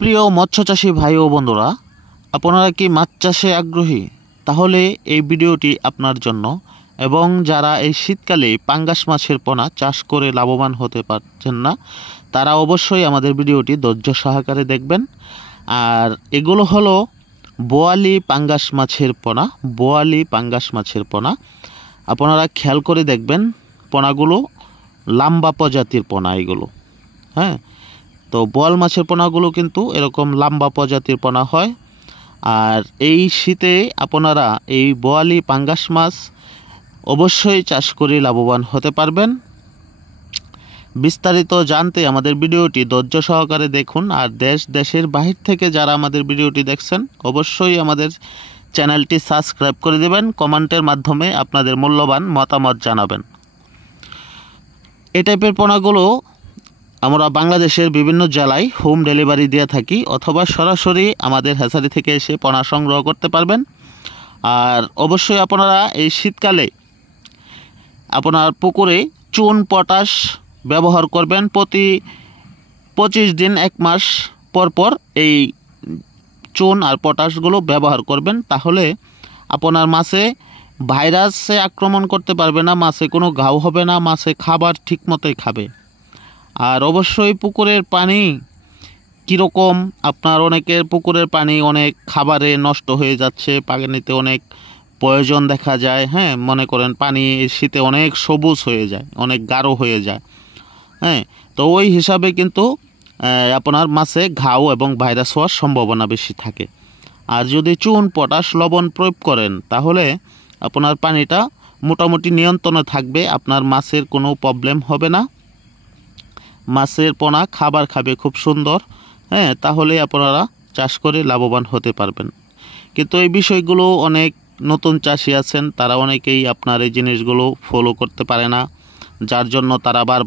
প্রিয় মৎস্য চাষী ভাই ও বন্ধুরা, আপনারা কি মাছ চাষে আগ্রহী? তাহলে এই ভিডিওটি আপনার জন্য। এবং যারা এই শীতকালে পাঙ্গাস মাছের পোনা চাষ করে লাভবান হতে পারছেন না, তারা অবশ্যই আমাদের ভিডিওটি ধৈর্য সহকারে দেখবেন। আর এগুলো হলো বোয়ালি পাঙ্গাস মাছের পোনা। বোয়ালি পাঙ্গাস মাছের পোনা আপনারা খেয়াল করে দেখবেন, পোনাগুলো লম্বা প্রজাতির পোনা এগুলো। হ্যাঁ, তো বোয়াল মাছের পোনাগুলো কিন্তু এরকম লম্বা প্রজাতির পোনা হয়। আর এই শীতে আপনারা এই বোয়ালি পাঙ্গাস মাছ অবশ্যই চাষ করে লাভবান হতে পারবেন। বিস্তারিত জানতে আমাদের ভিডিওটি ধৈর্য সহকারে দেখুন। আর দেশের বাহির থেকে যারা আমাদের ভিডিওটি দেখছেন, অবশ্যই আমাদের চ্যানেলটি সাবস্ক্রাইব করে দেবেন। কমেন্টের মাধ্যমে আপনাদের মূল্যবান মতামত জানাবেন। এই টাইপের পোনাগুলো আমরা বাংলাদেশের বিভিন্ন জেলায় হোম ডেলিভারি দিয়ে থাকি, অথবা সরাসরি আমাদের হ্যাচারি থেকে এসে পোনা সংগ্রহ করতে পারবেন। আর অবশ্যই আপনারা এই শীতকালে আপনার পুকুরে চুন পটাশ ব্যবহার করবেন। প্রতি 25 দিন 1 মাস পর পর এই চুন আর পটাশগুলো ব্যবহার করবেন। তাহলে আপনার মাছে ভাইরাসে আক্রমণ করতে পারবে না, মাছে কোনো ঘাও হবে না, মাছে খাবার ঠিক মতোই খাবে। আর অবশ্যই পুকুরের পানি কীরকম, আপনার অনেকের পুকুরের পানি অনেক খাবারে নষ্ট হয়ে যাচ্ছে, পানিতে অনেক প্রয়োজন দেখা যায়। হ্যাঁ, মনে করেন পানি শীতে অনেক সবুজ হয়ে যায়, অনেক গাঢ় হয়ে যায়। হ্যাঁ, তো ওই হিসাবে কিন্তু আপনার মাছে ঘাও এবং ভাইরাস হওয়ার সম্ভাবনা বেশি থাকে। আর যদি চুন পটাশ লবণ প্রয়োগ করেন, তাহলে আপনার পানিটা মোটামুটি নিয়ন্ত্রণে থাকবে, আপনার মাছের কোনো প্রবলেম হবে না, মাছের পোনা খাবার খাবে খুব সুন্দর। হ্যাঁ, তাহলে আপনারা চাষ করে লাভবান হতে পারবেন। কিন্তু এই বিষয়গুলো অনেক নতুন চাষি আছেন, তারা অনেকেই আপনার এই জিনিসগুলো ফলো করতে পারে না, যার জন্য তারা বারবার